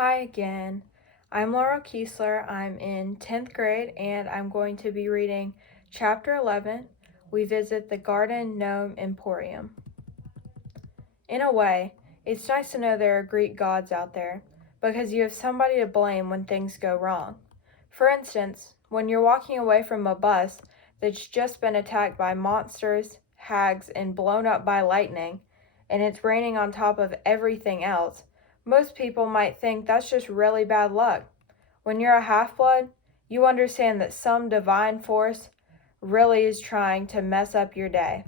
Hi again. I'm Laurel Kiesler. I'm in 10th grade and I'm going to be reading Chapter 11. We visit the Garden Gnome Emporium. In a way, it's nice to know there are Greek gods out there because you have somebody to blame when things go wrong. For instance, when you're walking away from a bus that's just been attacked by monsters, hags, and blown up by lightning, and it's raining on top of everything else, most people might think that's just really bad luck. When you're a half-blood, you understand that some divine force really is trying to mess up your day.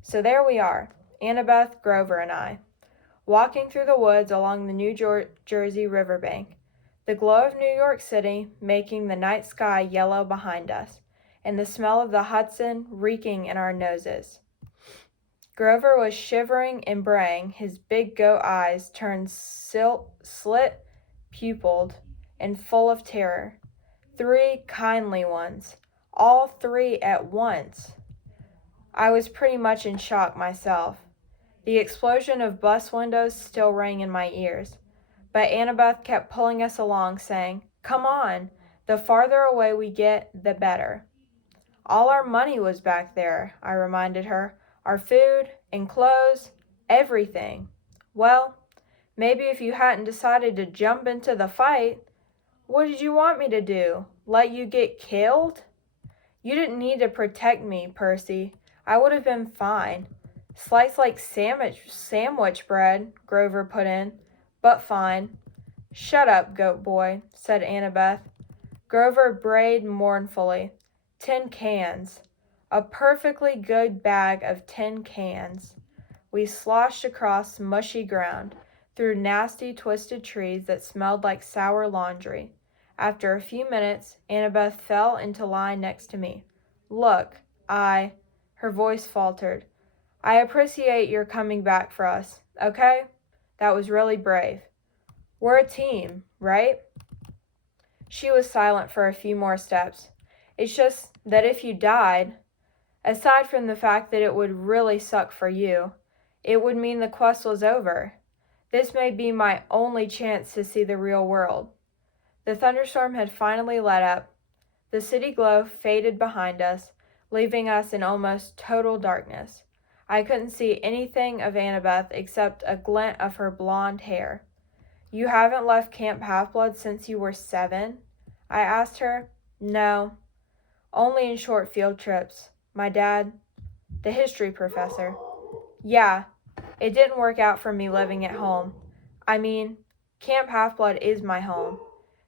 So there we are, Annabeth, Grover, and I, walking through the woods along the New Jersey riverbank, the glow of New York City making the night sky yellow behind us, and the smell of the Hudson reeking in our noses. Grover was shivering and braying, his big goat eyes turned slit-pupiled and full of terror. 3 kindly ones, all 3 at once. I was pretty much in shock myself. The explosion of bus windows still rang in my ears, but Annabeth kept pulling us along, saying, "Come on, the farther away we get, the better." All our money was back there, I reminded her. Our food and clothes, everything. Well, maybe if you hadn't decided to jump into the fight, what did you want me to do? Let you get killed? You didn't need to protect me, Percy. I would have been fine. Sliced like sandwich bread, Grover put in, but fine. Shut up, goat boy, said Annabeth. Grover brayed mournfully. 10 cans. A perfectly good bag of 10 cans. We sloshed across mushy ground, through nasty twisted trees that smelled like sour laundry. After a few minutes, Annabeth fell into line next to me. Look, her voice faltered. I appreciate your coming back for us, okay? That was really brave. We're a team, right? She was silent for a few more steps. It's just that if you died, aside from the fact that it would really suck for you, it would mean the quest was over. This may be my only chance to see the real world. The thunderstorm had finally let up. The city glow faded behind us, leaving us in almost total darkness. I couldn't see anything of Annabeth except a glint of her blonde hair. You haven't left Camp Half-Blood since you were 7? I asked her. No, only in short field trips. My dad, the history professor. Yeah, it didn't work out for me living at home. I mean, Camp Half-Blood is my home.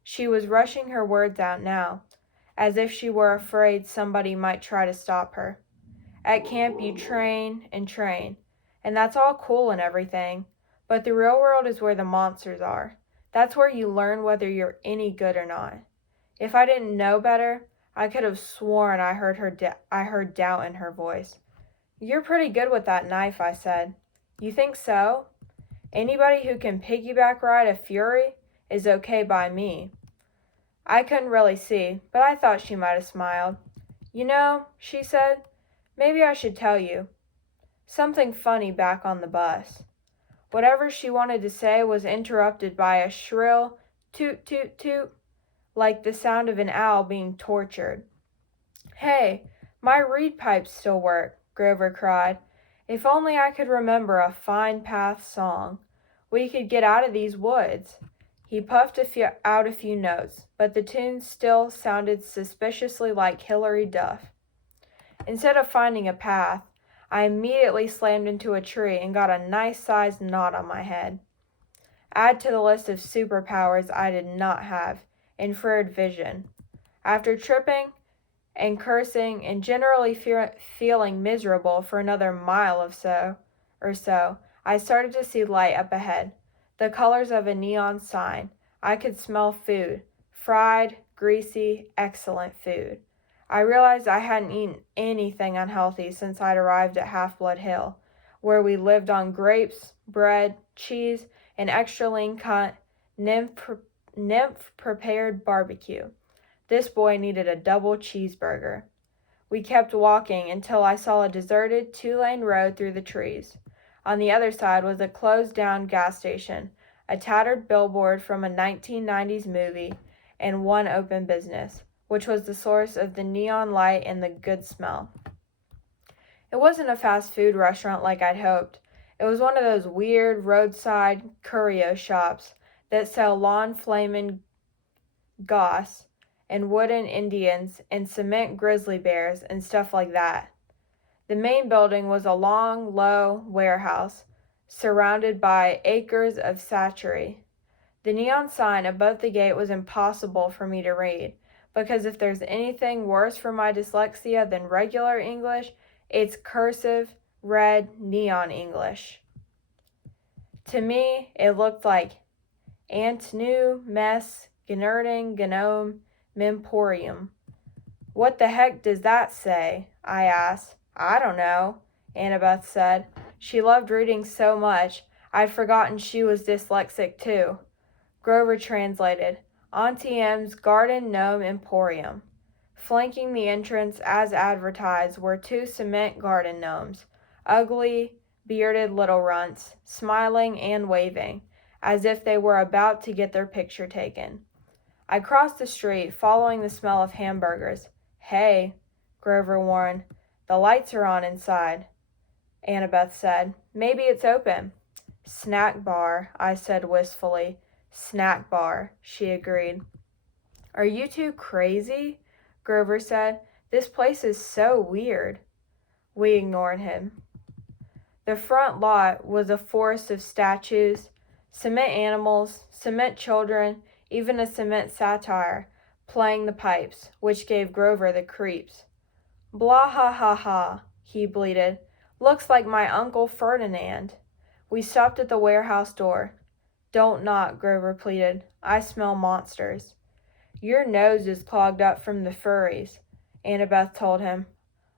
She was rushing her words out now, as if she were afraid somebody might try to stop her. At camp you train, and that's all cool and everything, but the real world is where the monsters are. That's where you learn whether you're any good or not. If I didn't know better, I could have sworn I heard doubt in her voice. You're pretty good with that knife, I said. You think so? Anybody who can piggyback ride a Fury is okay by me. I couldn't really see, but I thought she might have smiled. You know, she said, maybe I should tell you. Something funny back on the bus. Whatever she wanted to say was interrupted by a shrill toot toot toot, like the sound of an owl being tortured. Hey, my reed pipes still work, Grover cried. If only I could remember a Fine Path song. We could get out of these woods. He puffed out a few notes, but the tune still sounded suspiciously like Hilary Duff. Instead of finding a path, I immediately slammed into a tree and got a nice-sized knot on my head. Add to the list of superpowers I did not have, infrared vision. After tripping and cursing and generally feeling miserable for another mile or so, I started to see light up ahead, the colors of a neon sign. I could smell food, fried, greasy, excellent food. I realized I hadn't eaten anything unhealthy since I'd arrived at Half-Blood Hill, where we lived on grapes, bread, cheese, and extra lean cut, nymph-prepared barbecue. This boy needed a double cheeseburger. We kept walking until I saw a deserted 2-lane road through the trees. On the other side was a closed-down gas station, a tattered billboard from a 1990s movie, and one open business, which was the source of the neon light and the good smell. It wasn't a fast food restaurant like I'd hoped. It was one of those weird roadside curio shops that sell lawn flamin' goss and wooden Indians and cement grizzly bears and stuff like that. The main building was a long, low warehouse surrounded by acres of satchery. The neon sign above the gate was impossible for me to read, because if there's anything worse for my dyslexia than regular English, it's cursive, red, neon English. To me, it looked like Antnu, Mess, Gnerding, Gnome, Memporium. What the heck does that say? I asked. I don't know, Annabeth said. She loved reading so much, I'd forgotten she was dyslexic too. Grover translated, Auntie M's Garden Gnome Emporium. Flanking the entrance as advertised were two cement garden gnomes, ugly, bearded little runts, smiling and waving, as if they were about to get their picture taken. I crossed the street, following the smell of hamburgers. Hey, Grover warned, the lights are on inside. Annabeth said, maybe it's open. Snack bar, I said wistfully. Snack bar, she agreed. Are you two crazy? Grover said. This place is so weird. We ignored him. The front lot was a forest of statues, cement animals, cement children, even a cement satyr playing the pipes, which gave Grover the creeps. Blah ha ha ha, he bleated. Looks like my Uncle Ferdinand. We stopped at the warehouse door. Don't knock, Grover pleaded. I smell monsters. Your nose is clogged up from the furries, Annabeth told him.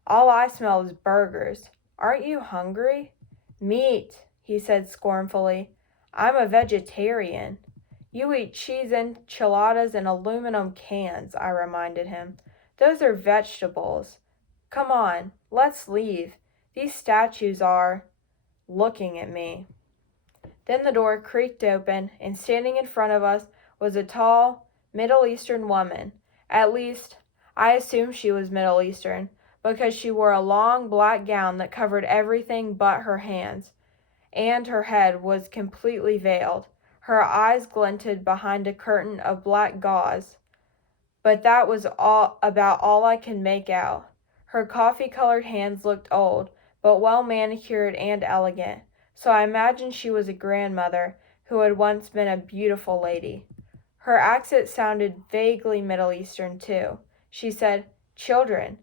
All I smell is burgers. Aren't you hungry? Meat, he said scornfully. I'm a vegetarian. You eat cheese enchiladas in aluminum cans, I reminded him. Those are vegetables. Come on, let's leave. These statues are looking at me. Then the door creaked open, and standing in front of us was a tall, Middle Eastern woman. At least, I assumed she was Middle Eastern, because she wore a long black gown that covered everything but her hands, and her head was completely veiled. Her eyes glinted behind a curtain of black gauze, but that was about all I could make out. Her coffee-colored hands looked old, but well manicured and elegant, so I imagined she was a grandmother who had once been a beautiful lady. Her accent sounded vaguely Middle Eastern, too. She said, Children,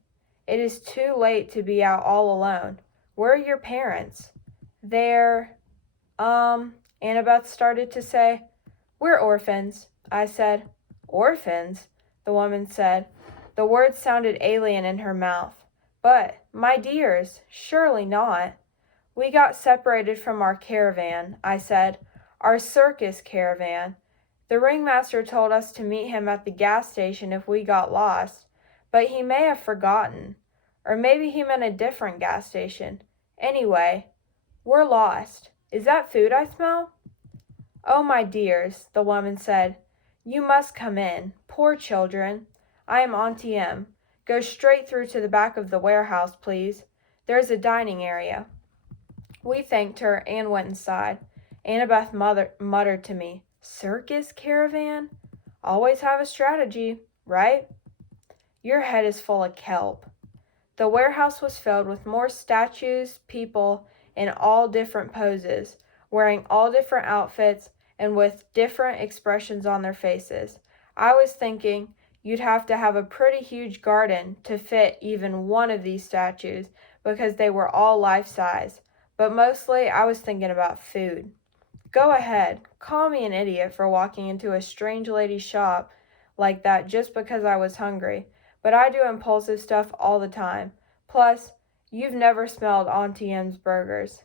it is too late to be out all alone. Where are your parents? They're, Annabeth started to say. We're orphans, I said. Orphans? The woman said. The words sounded alien in her mouth. But, my dears, surely not. We got separated from our caravan, I said. Our circus caravan. The ringmaster told us to meet him at the gas station if we got lost, but he may have forgotten. Or maybe he meant a different gas station. Anyway, we're lost. Is that food I smell? Oh, my dears, the woman said. You must come in. Poor children. I am Auntie M. Go straight through to the back of the warehouse, please. There's a dining area. We thanked her and went inside. Annabeth muttered to me, Circus caravan? Always have a strategy, right? Your head is full of kelp. The warehouse was filled with more statues, people in all different poses, wearing all different outfits and with different expressions on their faces. I was thinking you'd have to have a pretty huge garden to fit even one of these statues because they were all life-size. But mostly I was thinking about food. Go ahead, call me an idiot for walking into a strange lady's shop like that just because I was hungry, but I do impulsive stuff all the time. Plus, you've never smelled Auntie M's burgers.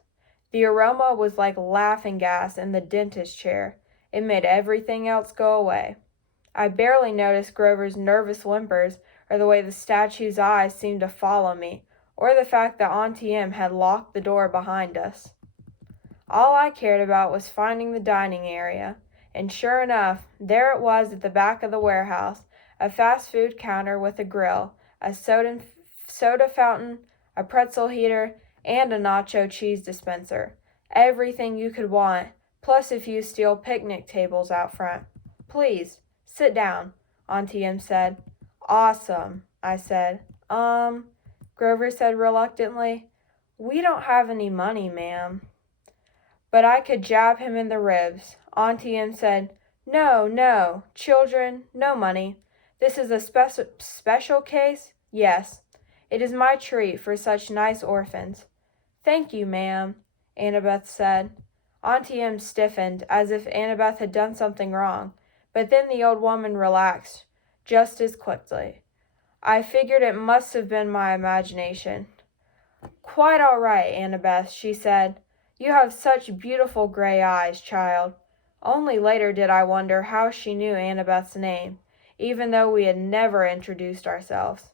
The aroma was like laughing gas in the dentist chair. It made everything else go away. I barely noticed Grover's nervous whimpers or the way the statue's eyes seemed to follow me, or the fact that Auntie M had locked the door behind us. All I cared about was finding the dining area, and sure enough, there it was at the back of the warehouse, a fast food counter with a grill, a soda fountain, a pretzel heater, and a nacho cheese dispenser. Everything you could want, plus a few steel picnic tables out front. Please, sit down, Auntie Em said. Awesome, I said. Grover said reluctantly. We don't have any money, ma'am. But I could jab him in the ribs. Auntie Em said, No, no, children, no money. This is a special case? Yes. It is my treat for such nice orphans. Thank you, ma'am, Annabeth said. Auntie Em stiffened as if Annabeth had done something wrong, but then the old woman relaxed just as quickly. I figured it must have been my imagination. Quite all right, Annabeth, she said. You have such beautiful gray eyes, child. Only later did I wonder how she knew Annabeth's name, even though we had never introduced ourselves.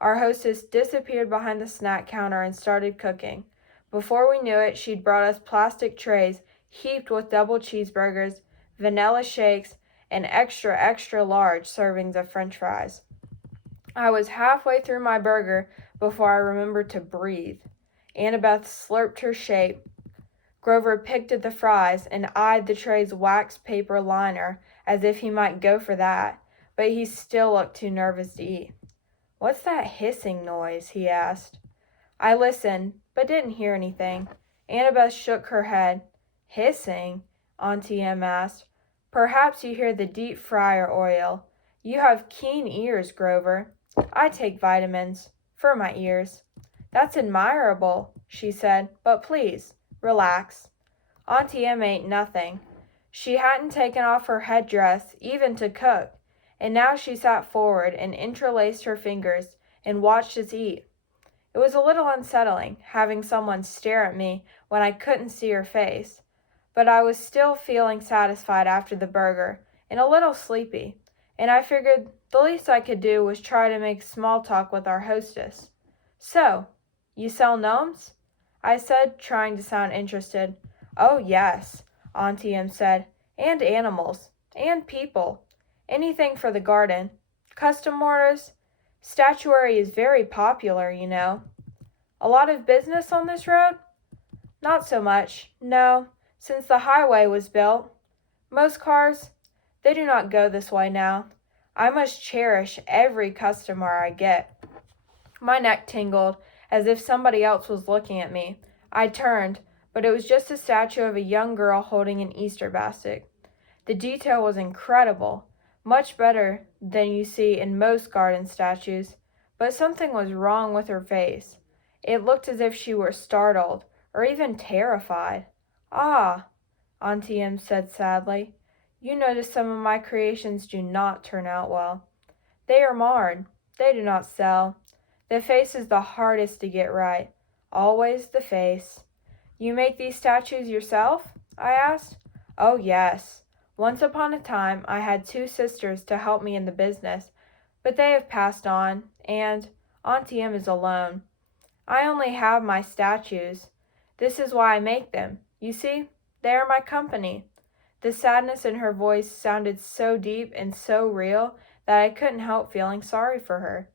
Our hostess disappeared behind the snack counter and started cooking. Before we knew it, she'd brought us plastic trays heaped with double cheeseburgers, vanilla shakes, and extra large servings of French fries. I was halfway through my burger before I remembered to breathe. Annabeth slurped her shake. Grover picked at the fries and eyed the tray's wax paper liner as if he might go for that, but he still looked too nervous to eat. What's that hissing noise? He asked. I listened, but didn't hear anything. Annabeth shook her head. Hissing? Auntie Em asked. Perhaps you hear the deep fryer oil. You have keen ears, Grover. I take vitamins. For my ears. That's admirable, she said, but please, relax. Auntie Em ate nothing. She hadn't taken off her headdress, even to cook, and now she sat forward and interlaced her fingers and watched us eat. It was a little unsettling, having someone stare at me when I couldn't see her face, but I was still feeling satisfied after the burger and a little sleepy, and I figured the least I could do was try to make small talk with our hostess. So, you sell gnomes? I said, trying to sound interested. Oh, yes, Auntie Em said, and animals, and people. Anything for the garden. Custom mortars. Statuary is very popular, you know. A lot of business on this road? Not so much, no, since the highway was built. Most cars, they do not go this way now. I must cherish every customer I get. My neck tingled, as if somebody else was looking at me. I turned, but it was just a statue of a young girl holding an Easter basket. The detail was incredible, much better than you see in most garden statues, but something was wrong with her face. It looked as if she were startled, or even terrified. Ah, Auntie Em said sadly, you notice some of my creations do not turn out well. They are marred. They do not sell. The face is the hardest to get right. Always the face. You make these statues yourself? I asked. Oh, yes. Once upon a time, I had 2 sisters to help me in the business, but they have passed on, and Auntie Em is alone. I only have my statues. This is why I make them. You see, they are my company. The sadness in her voice sounded so deep and so real that I couldn't help feeling sorry for her.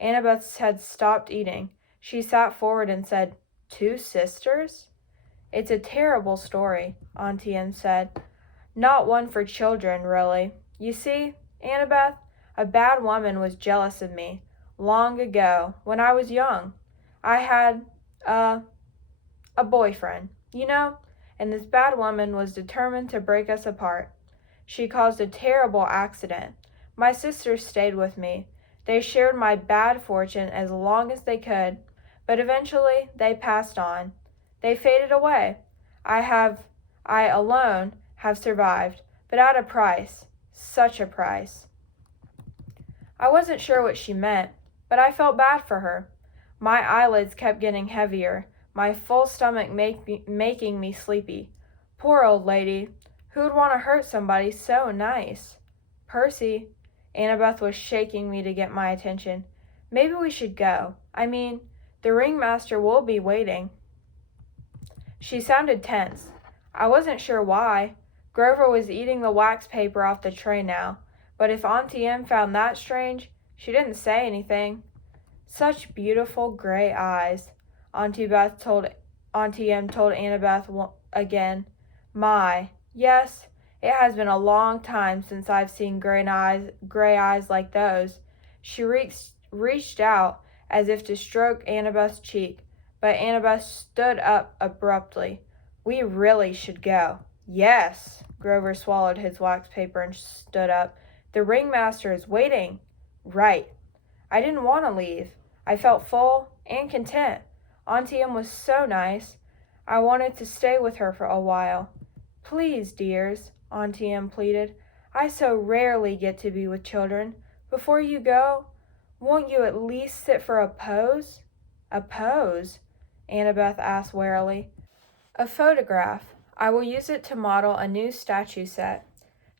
Annabeth had stopped eating. She sat forward and said, 2 sisters? It's a terrible story, Auntie Em said. Not one for children, really. You see, Annabeth, a bad woman was jealous of me, long ago, when I was young. I had, a boyfriend, you know, and this bad woman was determined to break us apart. She caused a terrible accident. My sisters stayed with me. They shared my bad fortune as long as they could, but eventually they passed on. They faded away. I alone have survived, but at a price. Such a price. I wasn't sure what she meant, but I felt bad for her. My eyelids kept getting heavier, my full stomach making me sleepy. Poor old lady. Who would want to hurt somebody so nice? Percy. Annabeth was shaking me to get my attention. Maybe we should go. I mean, the ringmaster will be waiting. She sounded tense. I wasn't sure why. Grover was eating the wax paper off the tray now, but if Auntie Em found that strange, she didn't say anything. Such beautiful gray eyes, Auntie Em told Annabeth again. My, yes, it has been a long time since I've seen gray eyes like those. She reached out as if to stroke Annabeth's cheek, but Annabeth stood up abruptly. We really should go. Yes. Grover swallowed his wax paper and stood up. The ringmaster is waiting. Right. I didn't want to leave. I felt full and content. Auntie Em was so nice. I wanted to stay with her for a while. Please, dears, Auntie Em pleaded. I so rarely get to be with children. Before you go, won't you at least sit for a pose? A pose? Annabeth asked warily. A photograph. I will use it to model a new statue set.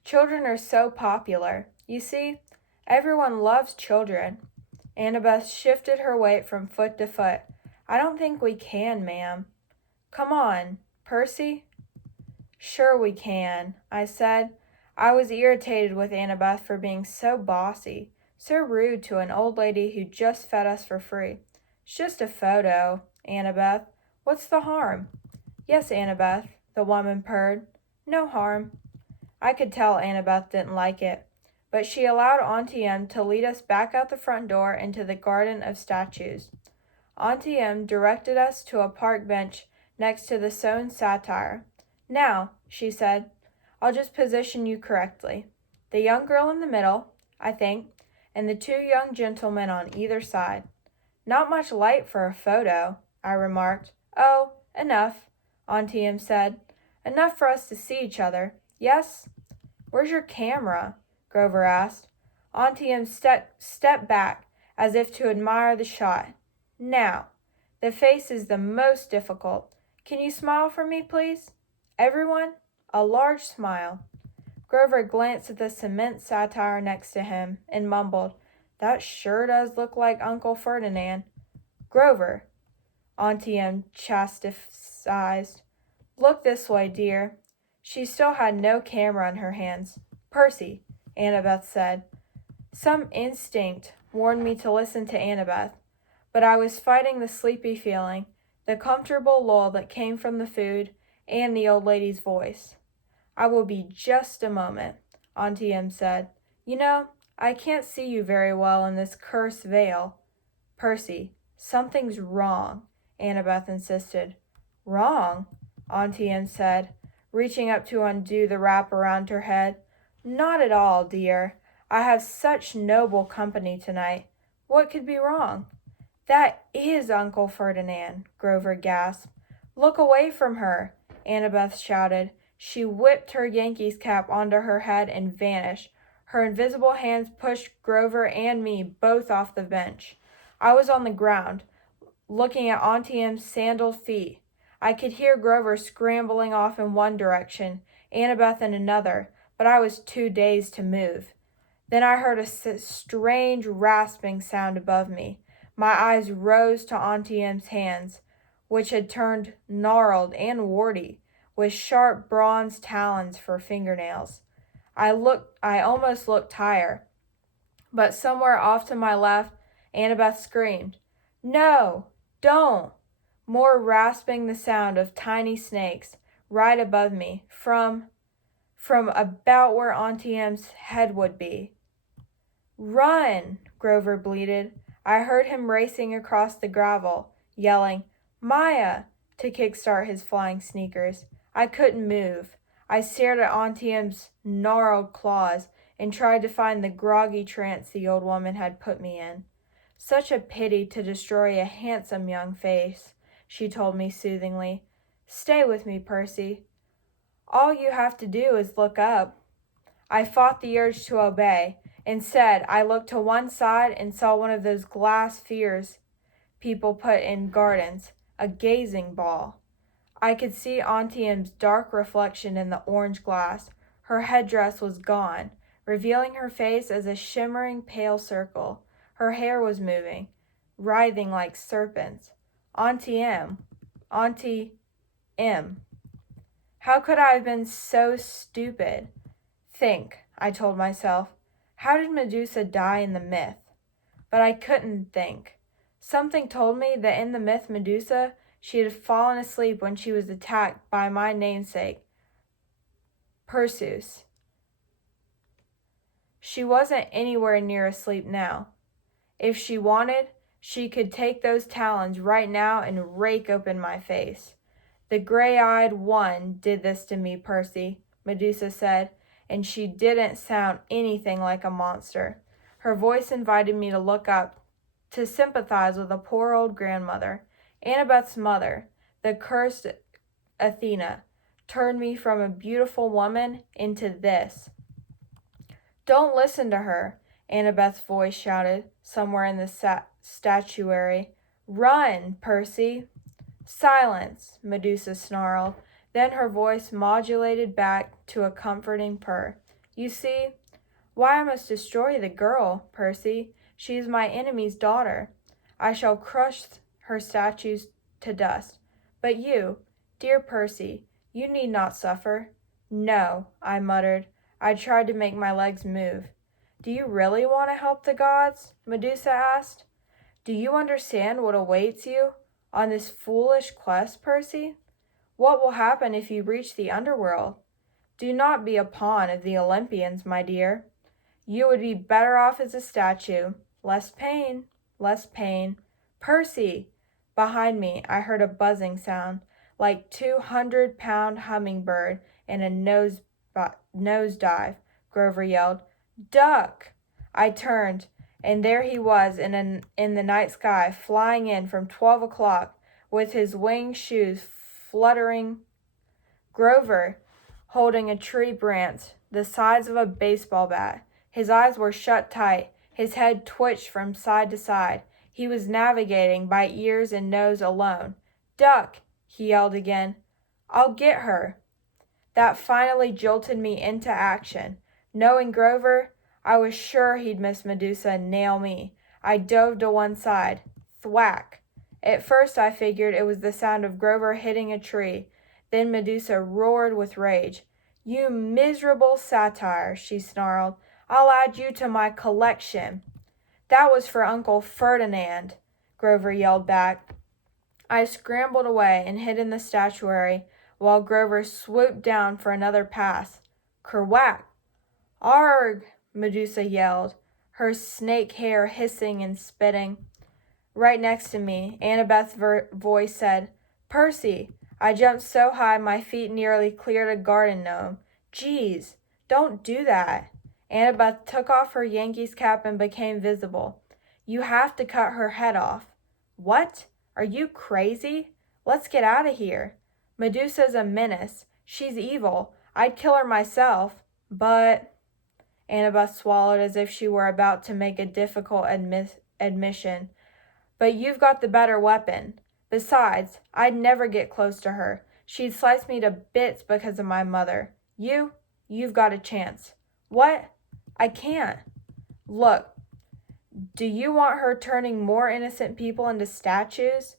Children are so popular. You see, everyone loves children. Annabeth shifted her weight from foot to foot. I don't think we can, ma'am. Come on, Percy. Sure we can, I said. I was irritated with Annabeth for being so bossy, so rude to an old lady who just fed us for free. It's just a photo, Annabeth. What's the harm? Yes, Annabeth, the woman purred. No harm. I could tell Annabeth didn't like it, but she allowed Auntie Em to lead us back out the front door into the garden of statues. Auntie Em directed us to a park bench next to the sewn satire. Now, she said, I'll just position you correctly. The young girl in the middle, I think, and the two young gentlemen on either side. Not much light for a photo, I remarked. Oh, enough, Auntie Em said. Enough for us to see each other. Yes? Where's your camera? Grover asked. Auntie Em stepped back as if to admire the shot. Now, the face is the most difficult. Can you smile for me, please? Everyone, a large smile. Grover glanced at the cement satire next to him and mumbled, That sure does look like Uncle Ferdinand. Grover, Auntie Em chastised. Look this way, dear. She still had no camera in her hands. Percy, Annabeth said. Some instinct warned me to listen to Annabeth, but I was fighting the sleepy feeling, the comfortable lull that came from the food and the old lady's voice. I will be just a moment, Auntie Em said. You know, I can't see you very well in this cursed veil. Percy, something's wrong, Annabeth insisted. Wrong? Auntie Em said, reaching up to undo the wrap around her head. Not at all, dear. I have such noble company tonight. What could be wrong? That is Uncle Ferdinand, Grover gasped. Look away from her, Annabeth shouted. She whipped her Yankees cap onto her head and vanished. Her invisible hands pushed Grover and me both off the bench. I was on the ground, looking at Auntie Em's sandaled feet. I could hear Grover scrambling off in one direction, Annabeth in another, but I was too dazed to move. Then I heard a strange rasping sound above me. My eyes rose to Auntie Em's hands, which had turned gnarled and warty, with sharp bronze talons for fingernails. I almost looked higher, but somewhere off to my left, Annabeth screamed, No, don't! More rasping the sound of tiny snakes right above me, from about where Auntie Em's head would be. Run! Grover bleated. I heard him racing across the gravel, yelling, Maya! To kickstart his flying sneakers. I couldn't move. I stared at Auntie Em's gnarled claws and tried to find the groggy trance the old woman had put me in. Such a pity to destroy a handsome young face, she told me soothingly. Stay with me, Percy. All you have to do is look up. I fought the urge to obey. Instead, I looked to one side and saw one of those glass spheres people put in gardens, a gazing ball. I could see Auntie Em's dark reflection in the orange glass. Her headdress was gone, revealing her face as a shimmering pale circle. Her hair was moving, writhing like serpents. Auntie Em. How could I have been so stupid? Think, I told myself. How did Medusa die in the myth? But I couldn't think. Something told me that in the myth Medusa, she had fallen asleep when she was attacked by my namesake, Perseus. She wasn't anywhere near asleep now. If she wanted, she could take those talons right now and rake open my face. The gray-eyed one did this to me, Percy, Medusa said, and she didn't sound anything like a monster. Her voice invited me to look up, to sympathize with a poor old grandmother. Annabeth's mother, the cursed Athena, turned me from a beautiful woman into this. Don't listen to her, Annabeth's voice shouted, somewhere in the statuary. Run, Percy! Silence, Medusa snarled. Then her voice modulated back to a comforting purr. You see, why I must destroy the girl, Percy. She is my enemy's daughter. I shall crush her statues to dust. But you, dear Percy, you need not suffer. No, I muttered. I tried to make my legs move. Do you really want to help the gods? Medusa asked. Do you understand what awaits you on this foolish quest, Percy? What will happen if you reach the underworld? Do not be a pawn of the Olympians, my dear. You would be better off as a statue. Less pain, less pain. Percy! Behind me, I heard a buzzing sound, like 200-pound hummingbird in a nosedive. Grover yelled. Duck! I turned, and there he was in the night sky, flying in from 12 o'clock, with his winged shoes fluttering. Grover, holding a tree branch the size of a baseball bat. His eyes were shut tight. His head twitched from side to side. He was navigating by ears and nose alone. Duck! He yelled again. I'll get her. That finally jolted me into action. Knowing Grover, I was sure he'd miss Medusa and nail me. I dove to one side. Thwack! At first I figured it was the sound of Grover hitting a tree. Then Medusa roared with rage. You miserable satyr, she snarled. I'll add you to my collection. That was for Uncle Ferdinand, Grover yelled back. I scrambled away and hid in the statuary while Grover swooped down for another pass. Kerwhack! Arg! Medusa yelled, her snake hair hissing and spitting. Right next to me, Annabeth's voice said, Percy! I jumped so high my feet nearly cleared a garden gnome. Geez, don't do that. Annabeth took off her Yankees cap and became visible. You have to cut her head off. What? Are you crazy? Let's get out of here. Medusa's a menace. She's evil. I'd kill her myself. But... Annabeth swallowed as if she were about to make a difficult admission. But you've got the better weapon. Besides, I'd never get close to her. She'd slice me to bits because of my mother. You've got a chance. What? I can't. Look, do you want her turning more innocent people into statues?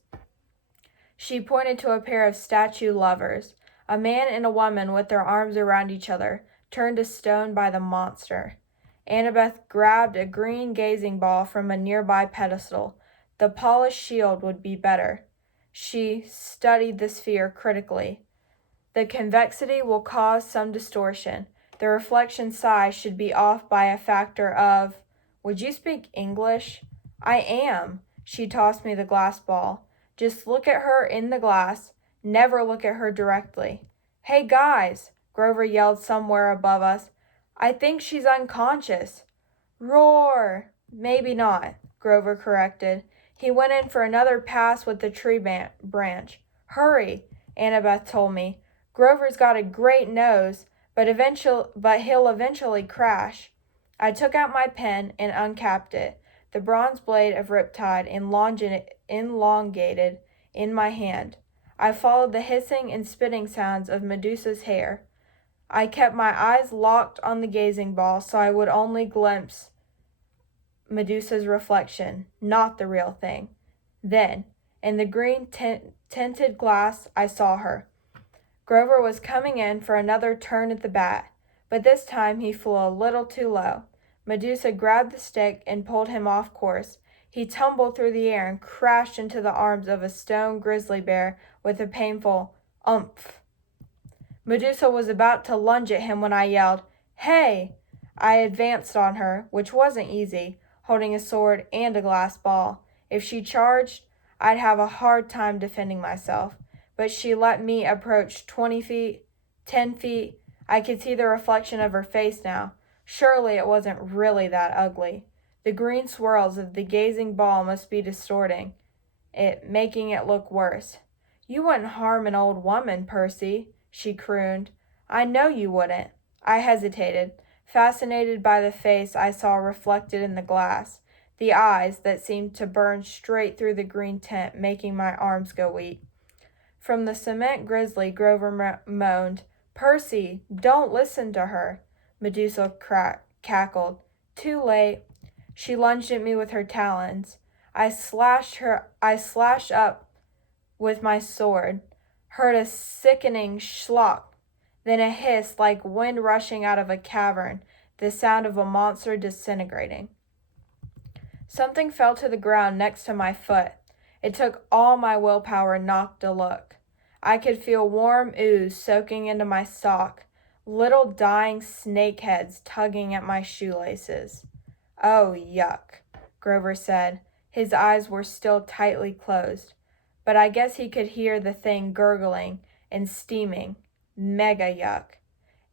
She pointed to a pair of statue lovers, a man and a woman with their arms around each other, turned to stone by the monster. Annabeth grabbed a green gazing ball from a nearby pedestal. The polished shield would be better. She studied the sphere critically. The convexity will cause some distortion. The reflection size should be off by a factor of... Would you speak English? I am. She tossed me the glass ball. Just look at her in the glass. Never look at her directly. Hey, guys, Grover yelled somewhere above us. I think she's unconscious. Roar! Maybe not, Grover corrected. He went in for another pass with the tree branch. Hurry, Annabeth told me. Grover's got a great nose, but he'll eventually crash. I took out my pen and uncapped it, the bronze blade of Riptide elongated in my hand. I followed the hissing and spitting sounds of Medusa's hair. I kept my eyes locked on the gazing ball so I would only glimpse Medusa's reflection, not the real thing. Then, in the green tinted glass, I saw her. Grover was coming in for another turn at the bat, but this time he flew a little too low. Medusa grabbed the stick and pulled him off course. He tumbled through the air and crashed into the arms of a stone grizzly bear with a painful umph. Medusa was about to lunge at him when I yelled, "Hey!" I advanced on her, which wasn't easy, holding a sword and a glass ball. If she charged, I'd have a hard time defending myself. But she let me approach 20 feet, 10 feet. I could see the reflection of her face now. Surely it wasn't really that ugly. The green swirls of the gazing ball must be distorting it, making it look worse. "You wouldn't harm an old woman, Percy," she crooned. "I know you wouldn't." I hesitated, fascinated by the face I saw reflected in the glass, the eyes that seemed to burn straight through the green tint, making my arms go weak. From the cement grizzly, Grover moaned, "Percy, don't listen to her." Medusa cackled. "Too late." She lunged at me with her talons. I slashed up with my sword, heard a sickening schlock, then a hiss like wind rushing out of a cavern, the sound of a monster disintegrating. Something fell to the ground next to my foot. It took all my willpower not to look. I could feel warm ooze soaking into my sock, little dying snake heads tugging at my shoelaces. "Oh, yuck," Grover said. His eyes were still tightly closed, but I guess he could hear the thing gurgling and steaming. Mega yuck.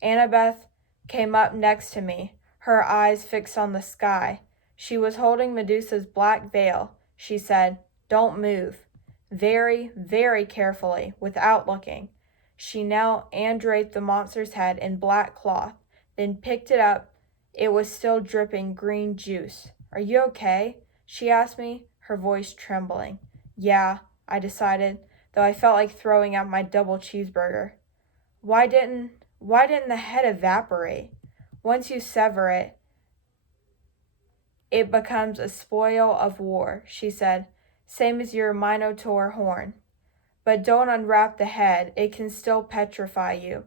Annabeth came up next to me, her eyes fixed on the sky. She was holding Medusa's black veil. She said, "Don't move." Very, very carefully, without looking. She knelt and draped the monster's head in black cloth, then picked it up. It was still dripping green juice. "Are you okay?" she asked me, her voice trembling. "Yeah," I decided, though I felt like throwing out my double cheeseburger. Why didn't the head evaporate? Once you sever it, it becomes a spoil of war, she said, same as your minotaur horn. But don't unwrap the head, it can still petrify you.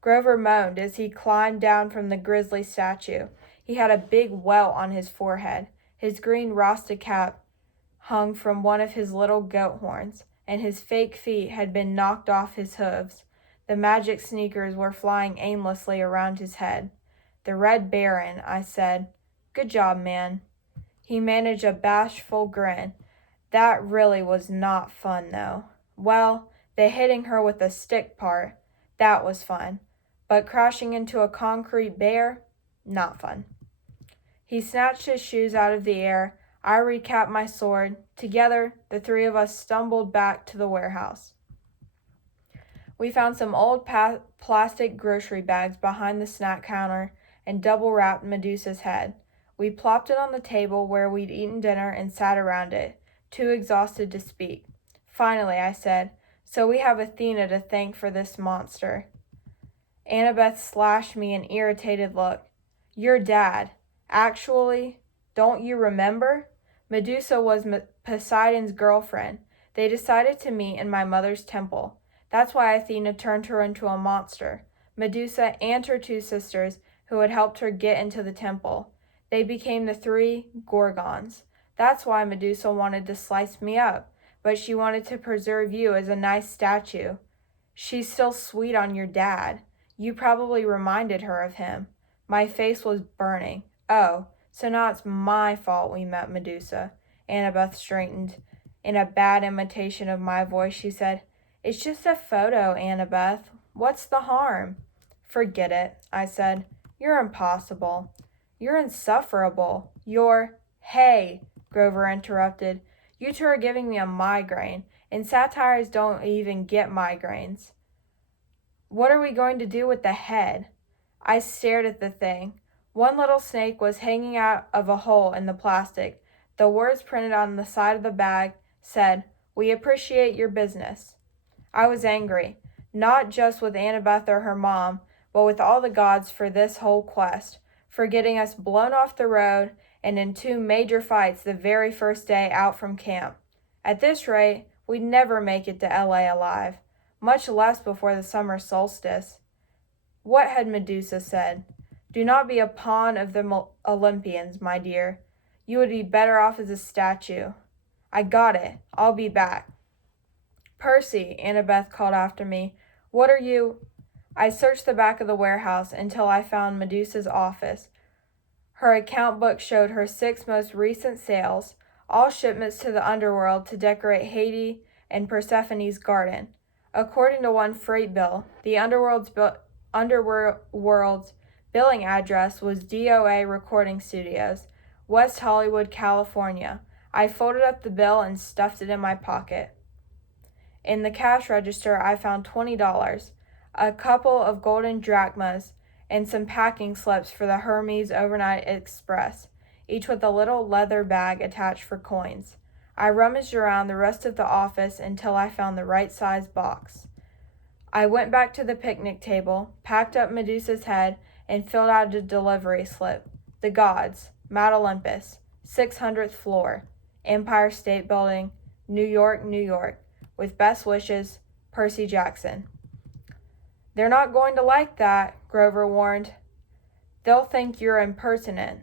Grover moaned as he climbed down from the grizzly statue. He had a big welt on his forehead. His green rasta cap hung from one of his little goat horns, and his fake feet had been knocked off his hooves. The magic sneakers were flying aimlessly around his head. "The Red Baron," I said. "Good job, man." He managed a bashful grin. "That really was not fun, though." "Well, the hitting her with a stick part, that was fun. But crashing into a concrete bear, not fun." He snatched his shoes out of the air. I recapped my sword. Together, the three of us stumbled back to the warehouse. We found some old plastic grocery bags behind the snack counter and double-wrapped Medusa's head. We plopped it on the table where we'd eaten dinner and sat around it, too exhausted to speak. Finally, I said, "So we have Athena to thank for this monster." Annabeth slashed me an irritated look. "Your dad. Actually, don't you remember? Medusa was Poseidon's girlfriend. They decided to meet in my mother's temple. That's why Athena turned her into a monster. Medusa and her two sisters who had helped her get into the temple. They became the three Gorgons. That's why Medusa wanted to slice me up, but she wanted to preserve you as a nice statue. She's still sweet on your dad. You probably reminded her of him." My face was burning. "Oh, so now it's my fault we met Medusa." Annabeth straightened. In a bad imitation of my voice, she said, "It's just a photo, Annabeth. What's the harm?" "Forget it," I said. "You're impossible. You're insufferable. You're—" "Hey," Grover interrupted. "You two are giving me a migraine, and satires don't even get migraines. What are we going to do with the head?" I stared at the thing. One little snake was hanging out of a hole in the plastic. The words printed on the side of the bag said, "We appreciate your business." I was angry, not just with Annabeth or her mom, but with all the gods for this whole quest, for getting us blown off the road and in two major fights the very first day out from camp. At this rate, we'd never make it to LA alive. much less before the summer solstice. What had Medusa said? Do not be a pawn of the Olympians, my dear. You would be better off as a statue. I got it. I'll be back. Percy, Annabeth called after me. What are you? I searched the back of the warehouse until I found Medusa's office. Her account book showed her 6 most recent sales, all shipments to the underworld to decorate Hades and Persephone's garden. According to one freight bill, the underworld's billing address was DOA Recording Studios, West Hollywood, California. I folded up the bill and stuffed it in my pocket. In the cash register, I found $20, a couple of golden drachmas, and some packing slips for the Hermes Overnight Express, each with a little leather bag attached for coins. I rummaged around the rest of the office until I found the right size box. I went back to the picnic table, packed up Medusa's head, and filled out a delivery slip. The Gods, Mount Olympus, 600th floor, Empire State Building, New York, New York. With best wishes, Percy Jackson. They're not going to like that, Grover warned. They'll think you're impertinent.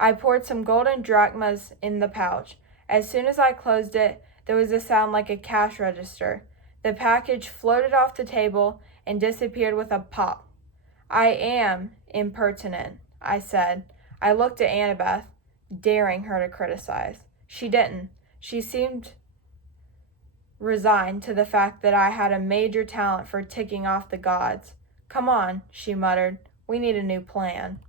I poured some golden drachmas in the pouch. As soon as I closed it, there was a sound like a cash register. The package floated off the table and disappeared with a pop. I am impertinent, I said. I looked at Annabeth, daring her to criticize. She didn't. She seemed resigned to the fact that I had a major talent for ticking off the gods. Come on, she muttered. We need a new plan.